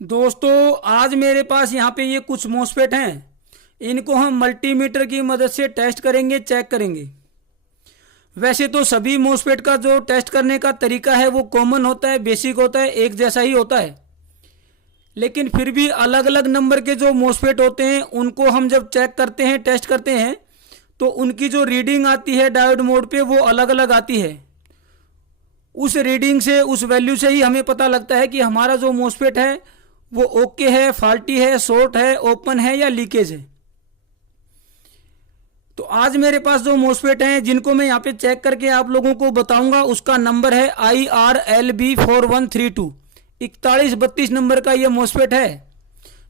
दोस्तों आज मेरे पास यहाँ पे ये कुछ मॉसफेट हैं। इनको हम मल्टीमीटर की मदद से टेस्ट करेंगे, चेक करेंगे। वैसे तो सभी मॉसफेट का जो टेस्ट करने का तरीका है वो कॉमन होता है, बेसिक होता है, एक जैसा ही होता है। लेकिन फिर भी अलग अलग नंबर के जो मॉसफेट होते हैं उनको हम जब चेक करते हैं, टेस्ट करते हैं, तो उनकी जो रीडिंग आती है डायोड मोड पे वो अलग अलग आती है। उस रीडिंग से, उस वैल्यू से ही हमें पता लगता है कि हमारा जो मॉसफेट है वो ओके है, फाल्टी है, शॉर्ट है, ओपन है या लीकेज है। तो आज मेरे पास जो मॉसफेट हैं जिनको मैं यहाँ पे चेक करके आप लोगों को बताऊंगा, उसका नंबर है IRLB4132। 4132 नंबर का ये मॉसफेट है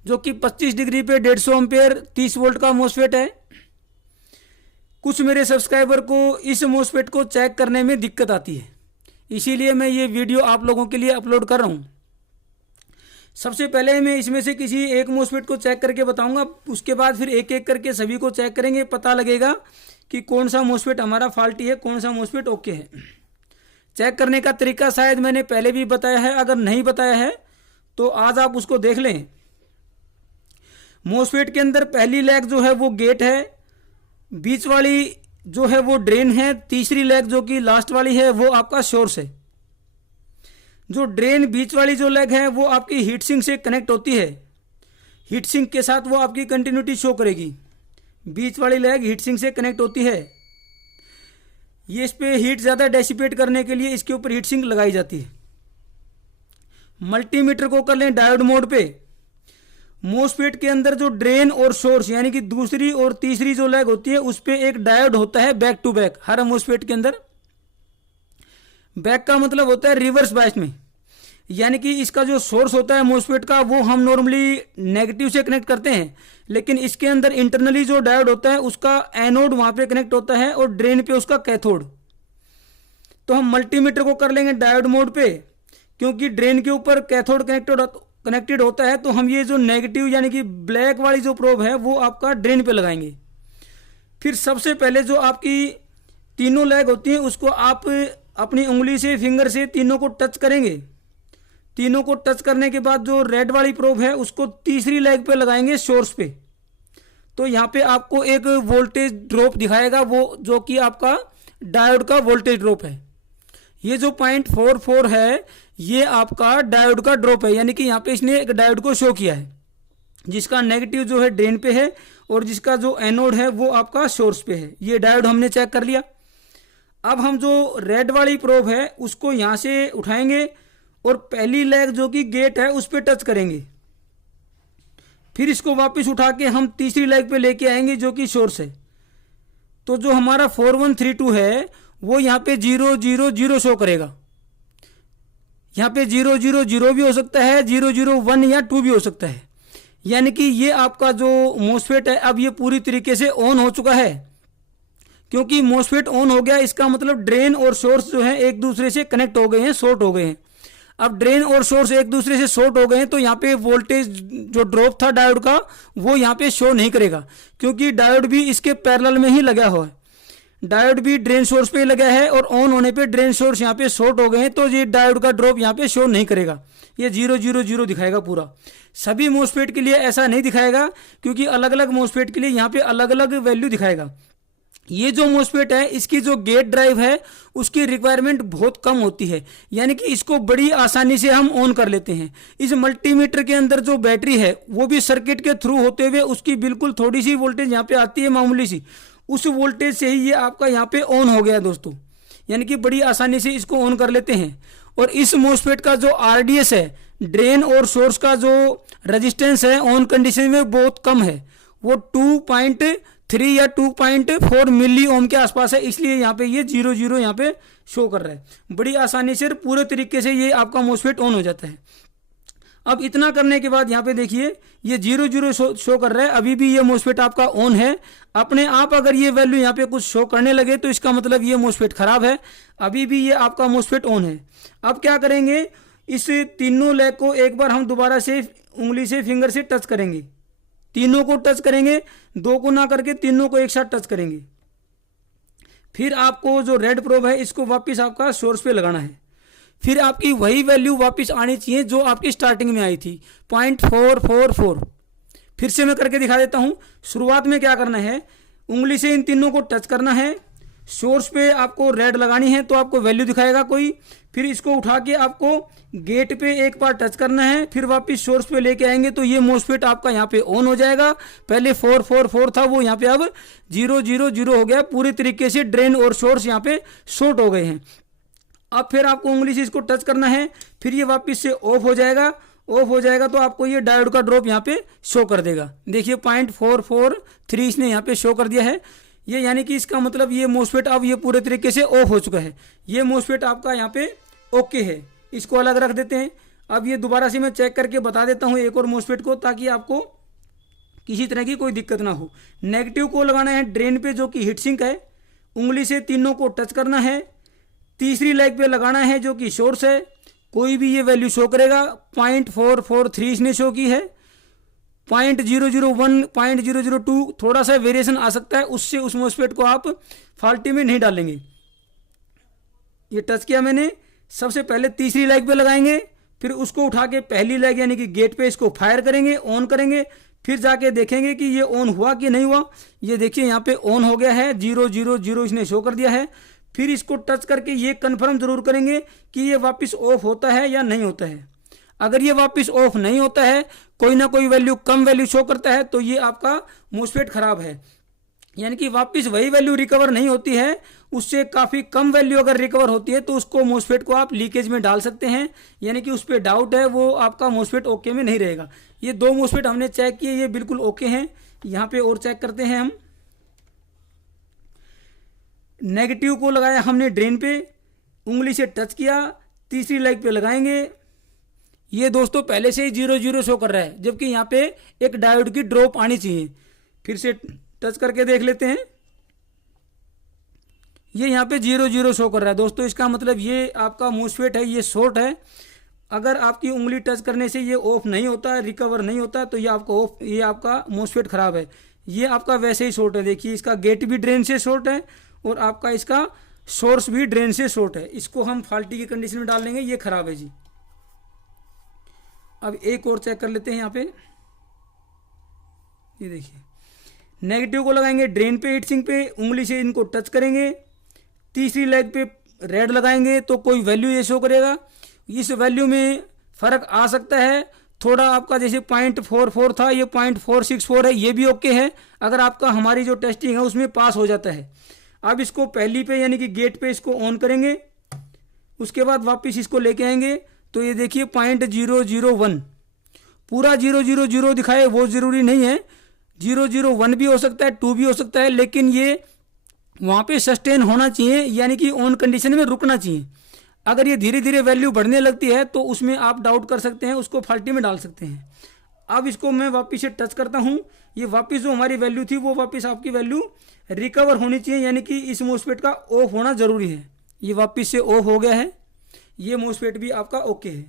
जो कि 25 डिग्री पे 150 एम्पेयर 30 वोल्ट का मॉसफेट है। कुछ मेरे सब्सक्राइबर को इस मॉसफेट को चेक करने में दिक्कत आती है, इसीलिए मैं ये वीडियो आप लोगों के लिए अपलोड कर रहा हूँ। सबसे पहले मैं इसमें से किसी एक मॉसफेट को चेक करके बताऊंगा, उसके बाद फिर एक एक करके सभी को चेक करेंगे, पता लगेगा कि कौन सा मॉसफेट हमारा फाल्टी है, कौन सा मॉसफेट ओके है। चेक करने का तरीका शायद मैंने पहले भी बताया है, अगर नहीं बताया है तो आज आप उसको देख लें। मॉसफेट के अंदर पहली लेग जो है वो गेट है, बीच वाली जो है वो ड्रेन है, तीसरी लेग जो कि लास्ट वाली है वो आपका सोर्स है। जो ड्रेन बीच वाली जो लेग है वो आपकी हीट सिंक से कनेक्ट होती है, हीट सिंक के साथ वो आपकी कंटिन्यूटी शो करेगी। बीच वाली लेग हीट सिंक से कनेक्ट होती है। ये इस पे हीट ज़्यादा डेसिपेट करने के लिए इसके ऊपर हीट सिंक लगाई जाती है। मल्टीमीटर को कर लें डायोड मोड पे। मॉसफेट के अंदर जो ड्रेन और सोर्स यानी कि दूसरी और तीसरी जो लेग होती है उस पर एक डायोड होता है बैक टू बैक। हर मॉसफेट के अंदर बैक का मतलब होता है रिवर्स बायस में, यानी कि इसका जो सोर्स होता है मॉसफेट का वो हम नॉर्मली नेगेटिव से कनेक्ट करते हैं, लेकिन इसके अंदर इंटरनली जो डायोड होता है उसका एनोड वहां पे कनेक्ट होता है और ड्रेन पे उसका कैथोड। तो हम मल्टीमीटर को कर लेंगे डायोड मोड पे, क्योंकि ड्रेन के ऊपर कैथोड कनेक्टेड होता है। तो हम ये जो नेगेटिव यानी कि ब्लैक वाली जो प्रोब है वो आपका ड्रेन पे लगाएंगे। फिर सबसे पहले जो आपकी तीनों लेग होती है उसको आप अपनी उंगली से, फिंगर से तीनों को टच करेंगे। तीनों को टच करने के बाद जो रेड वाली प्रोब है उसको तीसरी लेग पे लगाएंगे, सोर्स पे। तो यहाँ पे आपको एक वोल्टेज ड्रॉप दिखाएगा, वो जो कि आपका डायोड का वोल्टेज ड्रॉप है। ये जो 0.44 है ये आपका डायोड का ड्रॉप है, यानी कि यहाँ पे इसने एक डायोड को शो किया है जिसका नेगेटिव जो है ड्रेन पे है और जिसका जो एनोड है वो आपका सोर्स पे है। ये डायोड हमने चेक कर लिया। अब हम जो रेड वाली प्रोब है उसको यहाँ से उठाएंगे और पहली लेग जो कि गेट है उस पर टच करेंगे। फिर इसको वापस उठा के हम तीसरी लेग पे लेके आएंगे जो कि सोर्स है। तो जो हमारा 4132 है वो यहाँ पे 000 शो करेगा। यहाँ पे 000 भी हो सकता है, 001 या 2 भी हो सकता है। यानी कि ये आपका जो मॉसफेट है अब ये पूरी तरीके से ऑन हो चुका है। क्योंकि मॉसफेट ऑन हो गया इसका मतलब ड्रेन और सोर्स जो है एक दूसरे से कनेक्ट हो गए हैं, शॉर्ट हो गए हैं। अब ड्रेन और सोर्स एक दूसरे से शॉर्ट हो गए हैं तो यहाँ पे वोल्टेज जो ड्रॉप था डायोड का वो यहाँ पे शो नहीं करेगा, क्योंकि डायोड भी इसके पैरेलल में ही लगा हुआ है। डायोड भी ड्रेन सोर्स पे लगा है और ऑन होने पे ड्रेन सोर्स यहाँ पे शॉर्ट हो गए हैं, तो ये डायोड का ड्रॉप यहाँ पे शो नहीं करेगा। ये 000 दिखाएगा पूरा। सभी मॉसफेट के लिए ऐसा नहीं दिखाएगा, क्योंकि अलग अलग मॉसफेट के लिए यहाँ पे अलग अलग वैल्यू दिखाएगा। ये जो मॉसफेट है इसकी जो गेट ड्राइव है उसकी रिक्वायरमेंट बहुत कम होती है, यानी कि इसको बड़ी आसानी से हम ऑन कर लेते हैं। इस मल्टीमीटर के अंदर जो बैटरी है वो भी सर्किट के थ्रू होते हुए उसकी बिल्कुल थोड़ी सी वोल्टेज यहाँ पे आती है, मामूली सी। उस वोल्टेज से ही ये आपका यहाँ पे ऑन हो गया दोस्तों, यानी कि बड़ी आसानी से इसको ऑन कर लेते हैं। और इस मॉसफेट का जो RDS है, ड्रेन और सोर्स का जो रजिस्टेंस है ऑन कंडीशन में बहुत कम है, वो 2.3 या 2.4 मिली ओम के आसपास है, इसलिए यहाँ पे ये 0 यहाँ पे शो कर रहा है। बड़ी आसानी से पूरे तरीके से ये आपका मॉसफेट ऑन हो जाता है। अब इतना करने के बाद यहाँ पे देखिए ये 0 शो कर रहा है, अभी भी ये मॉसफेट आपका ऑन है। अपने आप अगर ये वैल्यू यहाँ पे कुछ शो करने लगे तो इसका मतलब ये मॉसफेट खराब है। अभी भी ये आपका मॉसफेट ऑन है। अब क्या करेंगे, इस तीनों लेग को एक बार हम दोबारा से उंगली से, फिंगर से टच करेंगे। तीनों को टच करेंगे, दो को ना करके तीनों को एक साथ टच करेंगे। फिर आपको जो रेड प्रोब है इसको वापस आपका सोर्स पे लगाना है। फिर आपकी वही वैल्यू वापस आनी चाहिए जो आपकी स्टार्टिंग में आई थी 0.444। फिर से मैं करके दिखा देता हूँ। शुरुआत में क्या करना है, उंगली से इन तीनों को टच करना है, सोर्स पे आपको रेड लगानी है तो आपको वैल्यू दिखाएगा कोई। फिर इसको उठा के आपको गेट पे एक बार टच करना है, फिर वापस सोर्स पे लेके आएंगे तो ये मोस्फेट आपका यहाँ पे ऑन हो जाएगा। पहले 444 था वो यहाँ पे अब 000 हो गया। पूरी तरीके से ड्रेन और सोर्स यहाँ पे शॉर्ट हो गए हैं। अब फिर आपको उंगली से इसको टच करना है, फिर ये वापस से ऑफ हो जाएगा। ऑफ हो जाएगा तो आपको ये डायोड का ड्रॉप यहाँ पे शो कर देगा। देखिए 0.443 इसने यहाँ पे शो कर दिया है। ये यानी कि इसका मतलब ये मोस्फेट अब ये पूरे तरीके से ऑफ हो चुका है। ये मोस्फेट आपका यहाँ पे ओके है। इसको अलग रख देते हैं। अब ये दोबारा से मैं चेक करके बता देता हूँ एक और मोस्फेट को, ताकि आपको किसी तरह की कोई दिक्कत ना हो। नेगेटिव को लगाना है ड्रेन पे जो कि हीट सिंक है, उंगली से तीनों को टच करना है, तीसरी लेग पे लगाना है जो कि सोर्स है, कोई भी ये वैल्यू शो करेगा। 0.443 इसने शो की है, 0.001 0.002 थोड़ा सा वेरिएशन आ सकता है, उससे उस मोस्फेट को आप फाल्टी में नहीं डालेंगे। ये टच किया मैंने, सबसे पहले तीसरी लेग पे लगाएंगे, फिर उसको उठा के पहली लेग यानी कि गेट पे इसको फायर करेंगे, ऑन करेंगे, फिर जाके देखेंगे कि ये ऑन हुआ कि नहीं हुआ। ये देखिए यहाँ पे ऑन हो गया है, 000 इसने शो कर दिया है। फिर इसको टच करके ये कंफर्म जरूर करेंगे कि ये वापस ऑफ होता है या नहीं होता है। अगर ये वापस ऑफ नहीं होता है, कोई ना कोई वैल्यू कम वैल्यू शो करता है, तो ये आपका मोस्फेट खराब है। यानी कि वापस वही वैल्यू रिकवर नहीं होती है, उससे काफ़ी कम वैल्यू अगर रिकवर होती है तो उसको मोस्फेट को आप लीकेज में डाल सकते हैं। यानी कि उस पर डाउट है, वो आपका मोस्फेट ओके में नहीं रहेगा। ये दो मोस्फेट हमने चेक किए, ये बिल्कुल ओके हैं। यहाँ पे और चेक करते हैं हम। नेगेटिव को लगाया हमने ड्रेन पे, उंगली से टच किया, तीसरी लेग पे लगाएंगे। ये दोस्तों पहले से ही 0 शो कर रहा है, जबकि यहाँ पे एक डायोड की ड्रॉप आनी चाहिए। फिर से टच करके देख लेते हैं। ये यहाँ पे 0 शो कर रहा है दोस्तों, इसका मतलब ये आपका मोस्फेट है, ये शॉर्ट है। अगर आपकी उंगली टच करने से ये ऑफ नहीं होता है, रिकवर नहीं होता, तो ये आपका ऑफ, ये आपका मोस्फेट खराब है। ये आपका वैसे ही शॉर्ट है। देखिए इसका गेट भी ड्रेन से शॉर्ट है और आपका इसका सोर्स भी ड्रेन से शॉर्ट है। इसको हम फाल्टी की कंडीशन में डाल देंगे, ये खराब है जी। अब एक और चेक कर लेते हैं यहाँ पे। ये देखिए नेगेटिव को लगाएंगे ड्रेन पे, हीट सिंक पे, उंगली से इनको टच करेंगे, तीसरी लेग पे रेड लगाएंगे तो कोई वैल्यू ये शो करेगा। इस वैल्यू में फ़र्क आ सकता है थोड़ा, आपका जैसे 0.44 था, ये 0.464 है, ये भी ओके है। अगर आपका हमारी जो टेस्टिंग है उसमें पास हो जाता है। अब इसको पहली पे यानी कि गेट पे इसको ऑन करेंगे, उसके बाद वापस इसको लेके आएंगे तो ये देखिए 0.001 पूरा 000 दिखाए, वो ज़रूरी नहीं है। 001 भी हो सकता है, 2 भी हो सकता है, लेकिन ये वहाँ पे सस्टेन होना चाहिए, यानी कि ऑन कंडीशन में रुकना चाहिए। अगर ये धीरे धीरे वैल्यू बढ़ने लगती है तो उसमें आप डाउट कर सकते हैं, उसको फाल्टी में डाल सकते हैं। अब इसको मैं वापस से टच करता हूँ, ये वापस जो हमारी वैल्यू थी वो वापस आपकी वैल्यू रिकवर होनी चाहिए, यानी कि इस मोस्फेट का ऑफ होना ज़रूरी है। ये वापस से ऑफ हो गया है, ये मोस्फेट भी आपका ओके है।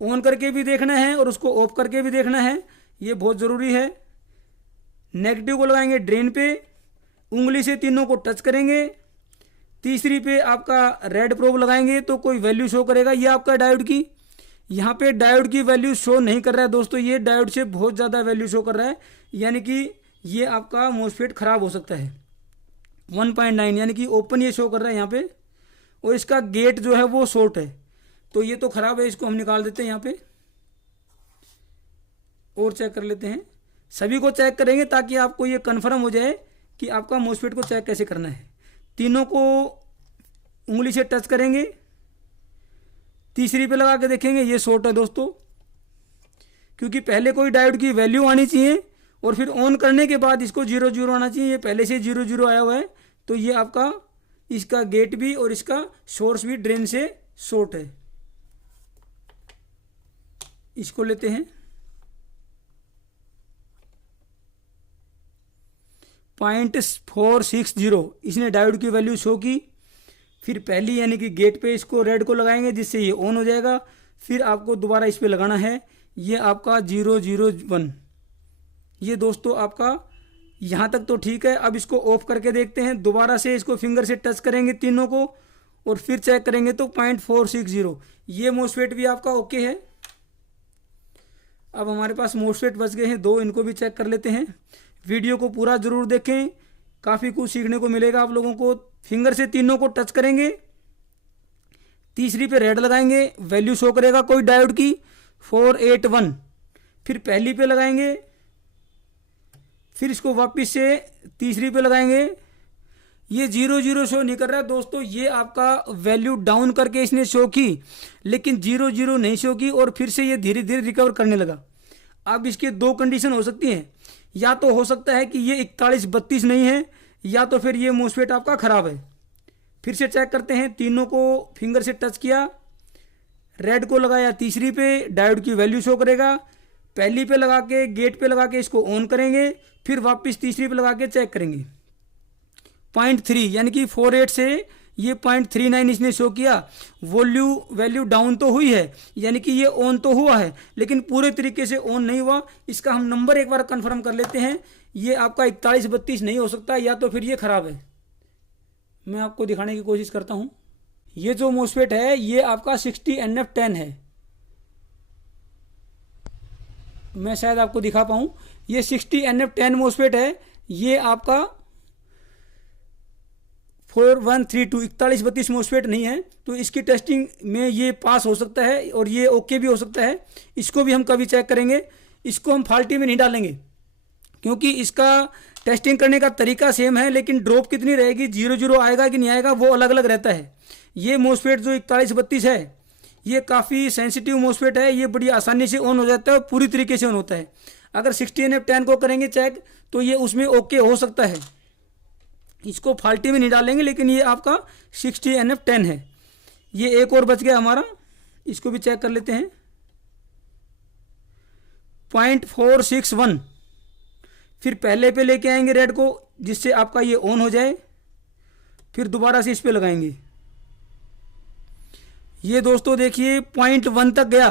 ऑन करके भी देखना है और उसको ऑफ करके भी देखना है, ये बहुत ज़रूरी है। नेगेटिव को लगाएंगे ड्रेन पे, उंगली से तीनों को टच करेंगे, तीसरी पे आपका रेड प्रोब लगाएंगे तो कोई वैल्यू शो करेगा। ये आपका डायोड की, यहाँ पे डायोड की वैल्यू शो नहीं कर रहा है दोस्तों, ये डायोड से बहुत ज़्यादा वैल्यू शो कर रहा है, यानी कि ये आपका मोस्फेट खराब हो सकता है। 1.9 यानी कि ओपन ये शो कर रहा है यहाँ पे, और इसका गेट जो है वो शॉर्ट है, तो ये तो खराब है, इसको हम निकाल देते हैं यहाँ पे। और चेक कर लेते हैं, सभी को चेक करेंगे ताकि आपको ये कन्फर्म हो जाए कि आपका मोस्फेट को चेक कैसे करना है। तीनों को उंगली से टच करेंगे, तीसरी पे लगा के देखेंगे, ये शॉर्ट है दोस्तों, क्योंकि पहले कोई डायोड की वैल्यू आनी चाहिए और फिर ऑन करने के बाद इसको 0 आना चाहिए। ये पहले से 0 आया हुआ है, तो ये आपका इसका गेट भी और इसका सोर्स भी ड्रेन से शॉर्ट है। इसको लेते हैं 0.460, इसने डायोड की वैल्यू शो की। फिर पहली यानी कि गेट पे इसको रेड को लगाएंगे जिससे ये ऑन हो जाएगा। फिर आपको दोबारा इस पे लगाना है, ये आपका 001। ये दोस्तों आपका यहाँ तक तो ठीक है। अब इसको ऑफ करके देखते हैं, दोबारा से इसको फिंगर से टच करेंगे तीनों को, और फिर चेक करेंगे तो 0.460। ये मोस्फेट भी आपका ओके है। अब हमारे पास मोस्फेट बच गए हैं 2, इनको भी चेक कर लेते हैं। वीडियो को पूरा जरूर देखें, काफ़ी कुछ सीखने को मिलेगा आप लोगों को। फिंगर से तीनों को टच करेंगे, तीसरी पे रेड लगाएंगे, वैल्यू शो करेगा कोई डायोड की 481। फिर पहली पे लगाएंगे, फिर इसको वापस से तीसरी पे लगाएंगे। ये 0 शो नहीं कर रहा दोस्तों, ये आपका वैल्यू डाउन करके इसने शो की, लेकिन 0 नहीं शो की और फिर से ये धीरे धीरे रिकवर करने लगा। अब इसके 2 कंडीशन हो सकती हैं, या तो हो सकता है कि ये 4132 नहीं है, या तो फिर ये मोस्फेट आपका ख़राब है। फिर से चेक करते हैं, तीनों को फिंगर से टच किया, रेड को लगाया तीसरी पे, डायोड की वैल्यू शो करेगा। पहली पे लगा के, गेट पे लगा के इसको ऑन करेंगे, फिर वापस तीसरी पे लगा के चेक करेंगे। 0.3 यानी कि 48 से ये 0.39 इसने शो किया। वैल्यू डाउन तो हुई है, यानी कि ये ऑन तो हुआ है, लेकिन पूरे तरीके से ऑन नहीं हुआ। इसका हम नंबर एक बार कंफर्म कर लेते हैं। ये आपका 4132 नहीं हो सकता, या तो फिर ये ख़राब है। मैं आपको दिखाने की कोशिश करता हूँ। ये जो मोस्फेट है ये आपका 60NF10 है। मैं शायद आपको दिखा पाऊँ, ये 60NF10 मोस्फेट है। ये आपका 4132 4132 मोस्फेट नहीं है, तो इसकी टेस्टिंग में ये पास हो सकता है और ये ओके भी हो सकता है। इसको भी हम कभी चेक करेंगे। इसको हम फाल्टी में नहीं डालेंगे, क्योंकि इसका टेस्टिंग करने का तरीका सेम है, लेकिन ड्रॉप कितनी रहेगी, 0 आएगा कि नहीं आएगा, वो अलग अलग रहता है। ये मोस्फेट जो 4132 है, ये काफ़ी सेंसिटिव मोस्फेट है। ये बड़ी आसानी से ऑन हो जाता है और पूरी तरीके से ऑन होता है। अगर 60NF10 को करेंगे चेक, तो ये उसमें ओके हो सकता है। इसको फाल्टी में नहीं डालेंगे, लेकिन ये आपका 60NF10 है। ये एक और बच गया हमारा, इसको भी चेक कर लेते हैं। 0.461। फिर पहले पे लेके आएंगे रेड को, जिससे आपका ये ऑन हो जाए। फिर दोबारा से इस पे लगाएंगे। ये दोस्तों देखिए 0.1 तक गया,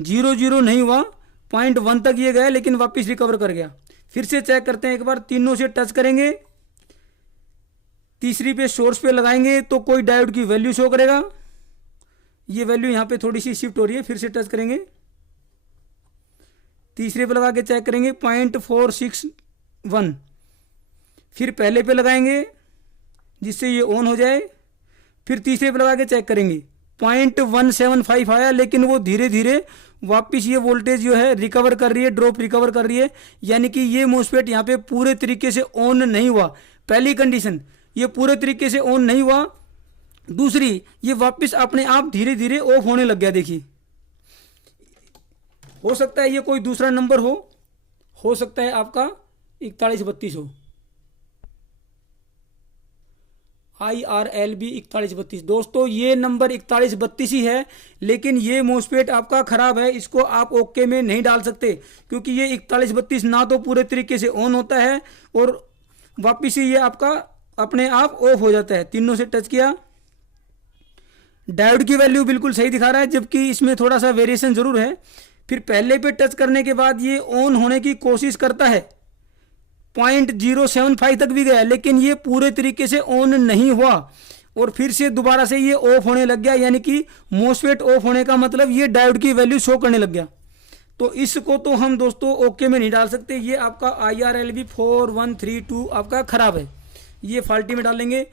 0 नहीं हुआ, 0.1 तक ये गया, लेकिन वापस रिकवर कर गया। फिर से चेक करते हैं एक बार, तीनों से टच करेंगे, तीसरी पे सोर्स पे लगाएंगे तो कोई डायोड की वैल्यू शो करेगा। ये वैल्यू यहाँ पे थोड़ी सी शिफ्ट हो रही है। फिर से टच करेंगे, तीसरे पे लगा के चेक करेंगे 0.461। फिर पहले पे लगाएंगे जिससे ये ऑन हो जाए। फिर तीसरे पे लगा के चेक करेंगे, 0.175 आया, लेकिन वो धीरे धीरे वापस ये वोल्टेज जो है रिकवर कर रही है, ड्रॉप रिकवर कर रही है। यानी कि ये मोस्फेट यहाँ पे पूरे तरीके से ऑन नहीं हुआ। पहली कंडीशन, ये पूरे तरीके से ऑन नहीं हुआ। दूसरी, ये वापस अपने आप धीरे धीरे ऑफ होने लग गया। देखिए, हो सकता है ये कोई दूसरा नंबर हो सकता है आपका 4132 हो, IRLB 4132। दोस्तों ये नंबर 4132 ही है, लेकिन ये मोस्फेट आपका खराब है। इसको आप ओके में नहीं डाल सकते, क्योंकि ये 4132 ना तो पूरे तरीके से ऑन होता है और वापिस ही ये आपका अपने आप ऑफ हो जाता है। तीनों से टच किया, डायोड की वैल्यू बिल्कुल सही दिखा रहा है, जबकि इसमें थोड़ा सा वेरिएशन जरूर है। फिर पहले पे टच करने के बाद ये ऑन होने की कोशिश करता है, 0.075 तक भी गया, लेकिन ये पूरे तरीके से ऑन नहीं हुआ और फिर से दोबारा से ये ऑफ होने लग गया। यानी कि मोस्फेट ऑफ होने का मतलब ये डायोड की वैल्यू शो करने लग गया। तो इसको तो हम दोस्तों ओके में नहीं डाल सकते। ये आपका IRLB 4132 आपका खराब है, ये फाल्टी में डालेंगे।